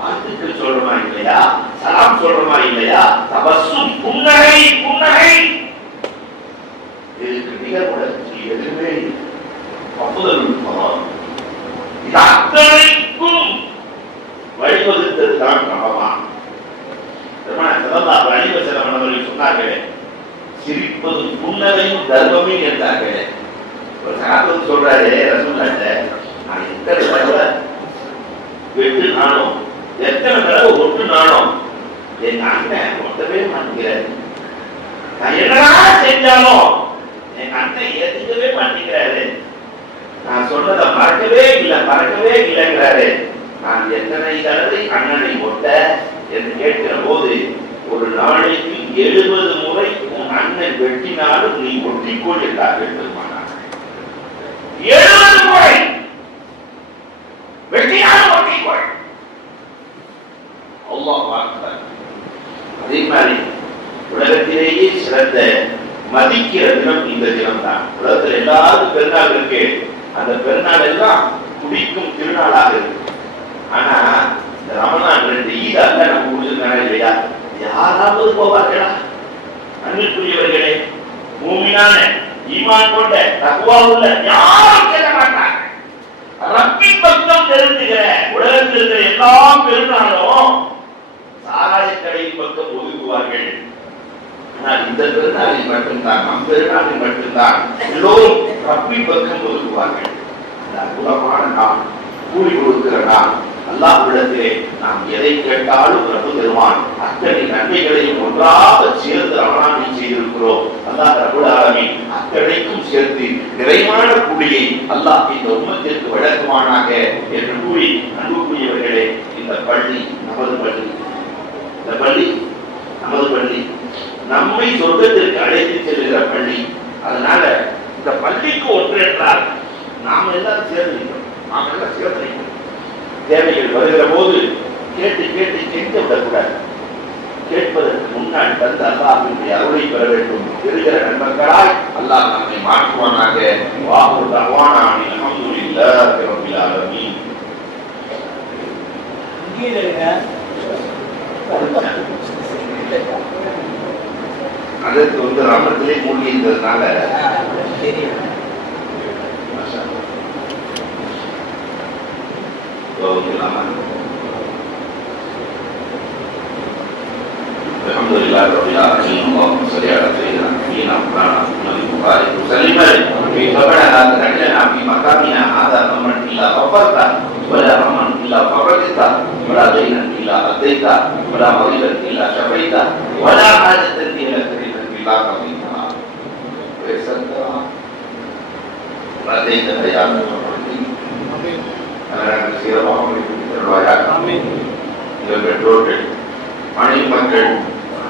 வாழ்த்துக்கள் சொல்றோமா இல்லையா, சலாம் சொல்றோமா இல்லையா, தபசும் புன்னகை புன்னகை. இதுக்கு மிக உணர்ச்சி எதுவுமே அப்புதல் இது அத்தனைக்கும் வழிவகுத்தது தான் ரமலான். அலிவசனம் அவர்கள் சொன்னார்களே, சிரிப்பது புன்னகையும் தர்மமே என்றார்களே. ஒரு சாப்பிட்டு சொல்றாரு ரசூலுல்லாஹ், நான் எத்தனை தடவை வெட்டு நானும் எத்தனை தடவை ஒட்டு நானும் என் அண்ணன் ஒட்டவே மாட்டேங்கிறாரு. நான் என்னடா செஞ்சாலும் என் அண்ணன் ஏத்துக்கவே மாட்டேங்கிறாரு. நான் சொன்னதை மறக்கவே இல்லைங்கிறாரு. நான் எத்தனை தடவை அண்ணனை ஒட்ட என்று கேட்கிற போது, ஒரு நாளைக்கு 70 முறை உன் அண்ணன் வெட்டினாலும் நீ ஒட்டிக்கொள் என்றார்கள் பெருமானார். 70 முறை வெட்டினாலும் ஒட்டிக்கொள். அல்லாஹ் அக்பர். அதே மாதிரி உலகத்திலேயே சிறந்த மதிக்கிற தினம் இந்த தினம் தான். உலகத்தில் எல்லாரும் பெருநாள் இருக்கு, அந்த பெருநாள் எல்லாம் குடிக்கும் திருநாளாக இருக்கு. ஆனா இந்த ரமலான் 2 ஈதாக நம்ம முடிச்சிருக்காங்க இல்லையா, யாராவது போவார்களா? அன்பிற்குரியவர்களே, மூமினான ஈமான் கொண்ட தக்வா உள்ள யாரும் செல்ல மாட்டாங்க. ரப்பின் பக்கம் தெரிஞ்சுக்கிற உலகத்தில் இருக்கிற எல்லா பெருநாளும் சாராயக்கடையின் பக்கம் ஒதுக்குவார்கள். ஆனால் இந்த பெருநாளில் மட்டும்தான், நம் பெருநாளில் மட்டும்தான் எல்லோரும் ரப்பின் பக்கம் ஒதுக்குவார்கள். அந்த அற்புதமான நாம் கூலி கொடுக்கிற நாம் அல்லாஹ்விடத்திலே நாம் எதை கேட்டாலும் ரப்பு தருவான். அத்தனை நன்மைகளையும் ஒன்றாக சேர்ந்து ரமலானில் செய்திருக்கிறோம். அல்லாஹ் ரப்புல் ஆலமீன் அத்தனைக்கும் சேர்த்து நிறைவான கூலியை அல்லாஹ் இந்த உம்மத்திற்கு வழங்குவானாக என்று கூறி, அன்புக்குரியவர்களே, இந்த பள்ளி நமது பள்ளி, இந்த பள்ளி நமது பள்ளி, நம்மை சொர்க்கத்திற்கு அழைத்து செல்கிற பள்ளி. அதனால இந்த பள்ளிக்கு ஒன்று என்றால் நாம் எல்லாரும் சேர்ந்து தேவைகள் வருகிற போது கேட்டு கெஞ்ச விடக்கூடாது. கேட்பதற்கு முன்னாடி வந்து அல்லாஹ்வினுடைய அருளை பெற வேண்டும். இருக்கிற நண்பர்களால் அல்லாஹ் நம்மை மாற்றுவானாக. வாஹு தஅவானா அல்ஹம்துலில்லாஹி ரப்பில் ஆலமீன். அதற்கு ரமத்திலே மூழ்கி இருந்ததுனால Alhamdulillah rabbil alamin. Allahumma salli ala sayyidina Muhammadin wa ala alihi wa sallim. Rabbana la taj'alna fi maqamina hadha amran illa ghafarta wa la hamman illa farajta wa la daynan illa qadayta wa la maridan illa shafaita wa la hajatan illa qadayta illa qadayta. Besarta radayta ya Muhammadin. Amin. Amin. பெற்றோர்கள், மனைவி மக்கள்,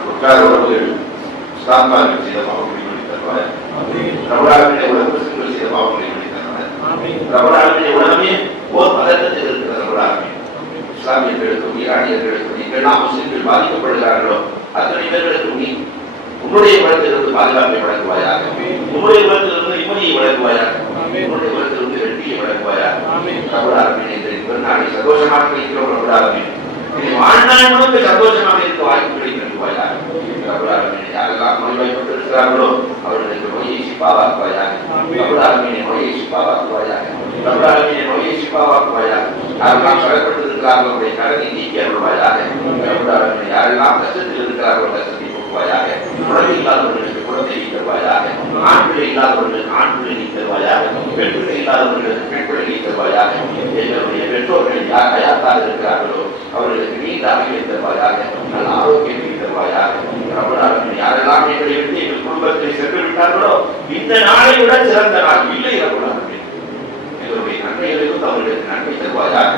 உற்றார்கள், ஸ்தாபனங்கள் செய்த பாவங்களை தருவார். பிரபலாவினை உலகங்கள் செய்த பாவங்களை தருவார். பிரபலாவினை உலகமே ஓர் மதத்தில் இருக்கிற பிரபலாவினை இஸ்லாமியர்களுக்கும் ஈரானியர்களுக்கும் எங்கெல்லாம் முஸ்லிம்கள் பாதிக்கப்படுகிறார்களோ அத்தனை பேர்களுக்கும் நீ உன்னுடைய குலத்திலிருந்து பாதுகாப்பை வழங்குவாயாக. உன்னுடைய குலத்திலிருந்து நிம்மதியை வழங்குவாயாக. உன்னுடைய குலத்திலிருந்து வெற்றியை வழங்குவாயாக. பிரபலாவினை பெருநாளை சந்தோஷமாக இருக்கிறோம். பிரபலாவினை வாழ்நாள் முழுக்க சந்தோஷமாக இருக்க வாய்ப்புகளை தருவாயாக. யாரெல்லாம் நோய்வாய்ப்பட்டிருக்கிறார்களோ அவர்களுக்கு நோயை சிப்பாவாக்குவாயாக. நோயை சிப்பாவாக்குவாயாக. நோயை சிப்பாவாக்குவாயாக. யாரெல்லாம் கடற்பட்டிருக்கிறார்களோ அவருடைய கடனை நீக்கி அருள்வாயாக. யாரெல்லாம் கஷ்டத்தில் இருக்கிறார்களோ கஷ்டத்தை போக்குவாயாக. குழந்தை இல்லாதவர்களுக்கு குழந்தை நீ தருவாயாக. ஆண் பிள்ளை இல்லாதவர்களுக்கு ஆண் பிள்ளை நீ தருவாயாக. பெண் பிள்ளை இல்லாதவர்களுக்கு பெண் பிள்ளை நீ தருவாயாக. எங்களுடைய பெற்றோர்கள் யார் தயாராக இருக்கிறார்களோ அவர்களுக்கு நீண்ட அமைவை தருவாயாக. நல்ல ஆரோக்கியத்தை தருவாயாக. யாரெல்லாம் எங்களை விட்டு எங்கள் குடும்பத்தை சென்று விட்டார்களோ இந்த நாளை விட சிறந்த நாள் இல்லை. எங்களுடைய நன்மைகளிலிருந்து அவர்களுக்கு நன்மை தருவாயாக.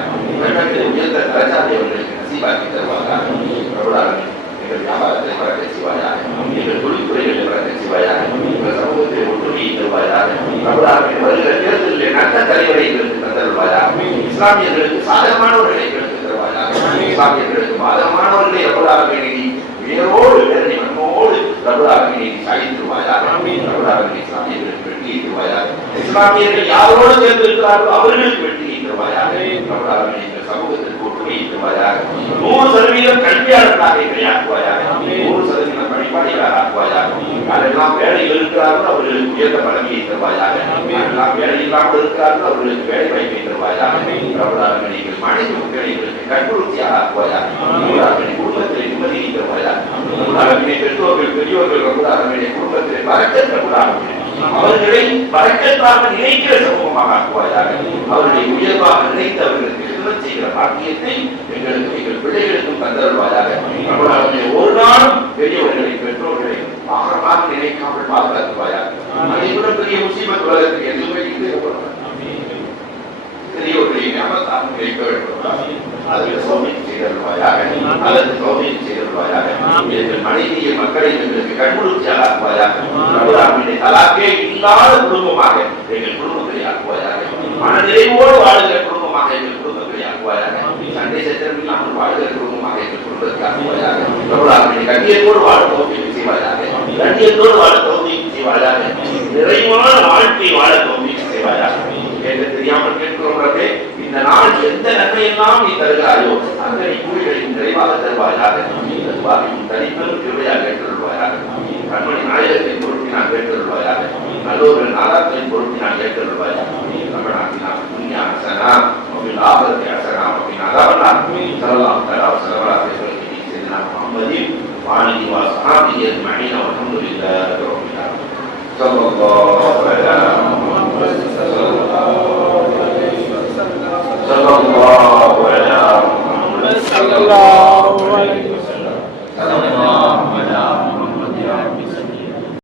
உயர்ந்த தரச்சாலை அவர்களுக்கு நசீபாக்கி தருவாயாக. எங்கள் வியாபாரத்தை வளர்க்க செய்வாயாக. எங்கள் தொழில்துறைகளை வளர்க்க செய்வாயாக. எங்கள் சமூகத்தை ஒற்றுமையை தருவாயாக. வருகிற தேர்தலில் நல்ல தலைவரை எங்களுக்கு தந்தருவாயாக. இஸ்லாமியர்களுக்கு சாதகமானவர்களை எடுத்து தருவாயாக, இஸ்லாமியர்களுக்கு பாதகமானவர்களை ரப்பலாக நீதி உயரோடு வேதனை மனமோடு ரப்பலாக நீதி சாய்த்திருவாயாக, ரப்பலாக இஸ்லாமியர்களுக்கு வெற்றி தருவாயாக, இஸ்லாமியர்கள் யாரோடு சேர்ந்து இருக்கிறார்களோ அவர்களுக்கு வெற்றி தருவாயாக, ரப்பலாக எங்கள் சமூகத்திற்கு ஒற்றுமை தருவாயாக, 100% கல்வியாளர்களாக எங்களை ஆக்குவாயாக, 100% படிப்பாளிகளாக ஆக்குவாயாக, யாரெல்லாம் வேலையில் இருக்கிறார்களோ அவர்களுக்கு உயர்ந்த பதவியை தருவாயாக, யாரெல்லாம் வேலை இல்லாமல் இருக்கிறார்களோ அவர்களுக்கு வேலை வாய்ப்பை தருவாயாக, ரப்பலாக எங்கள் மனைவி மக்களுக்கு கற்புறுத்தியாக ஆக்குவாயாக, குடும்பத்திலே நிம்மதியை தருவாயாக, பெற்றோர்கள் பெரியோர்கள் ரப்பலாக குடும்பத்திலே பரக்கத் ரப்பலாக அவர்களை பரக்கத்தாக நினைக்கிற சமூகமாக ஆக்குவாயாக, அவர்களை உயர்வாக நினைத்து அவர்களுக்கு சிறந்த செய்கிற பாக்கியத்தை எங்களுக்கு எங்கள் பிள்ளைகளுக்கும் தந்தருவாயாக, ஒரு நாளும் பெரியவர்களை பெற்றோர்களை ஆகமாக நினைக்காமல் பாதுகாத்துவாயாக, அதை கூட பெரிய முசீபத் உலகத்தில் எதுவுமே இல்லை, பெரியவர்களை ஞாபகத்தாக நினைக்க வேண்டும், அதில் சோதனை செய்தருவாயாக, அதற்கு சோதனை செய்தருவாயாக, எங்கள் மனைவியை மக்களை எங்களுக்கு கண்முழுச்சியாக ஆக்குவாயாக, நம்முடைய தலாக்கே இல்லாத குடும்பமாக எங்கள் குடும்பங்களை ஆக்குவாயாக, மனநிறைவோடு வாழுகிற குடும்பமாக எங்கள் குடும்பங்களை ஆக்குவாயாக, சண்டை சச்சரவு இல்லாமல் வாழுகிற குடும்பமாக எங்கள் குடும்பத்தை ஆக்குவாயாக, நம்முடைய கண்ணியத்தோடு வாழ தோல்வி செய்வாயாக, கண்ணியத்தோடு வாழ தோல்வி செய்வாயாக, நிறைவான வாழ்க்கை வாழ தோல்வி செய்வாயாக. என்று தெரியாமல் கேட்கிறோம், இந்த நாள் எந்த நன்மையெல்லாம் நீ தருகிறாயோ அந்த கூலிகளையும் நிறைவாக தருவாயாக, தனிப்பெரும் திருவையாக கேட்டுள்வாயாக, கண்மணி நாயகத்தின் பொருட்களை நான் கேட்டுள்வாயாக, நல்லோர்கள் நாதாக்களின் பொருட்களை நான் கேட்டுள்வாயாக, தமிழ்நாட்டினால் புண்ணியாசனா அப்படின்னு ஆபத்தை அசனா அப்படின்னு அதாவது சரலாம் தரா சரவலா செய்தனா முகமதின் வாணிதி வாசனாதி மணின அல்ஹம்துலில்லாஹி ஸல்லல்லாஹு அலைஹி வஸல்லம்.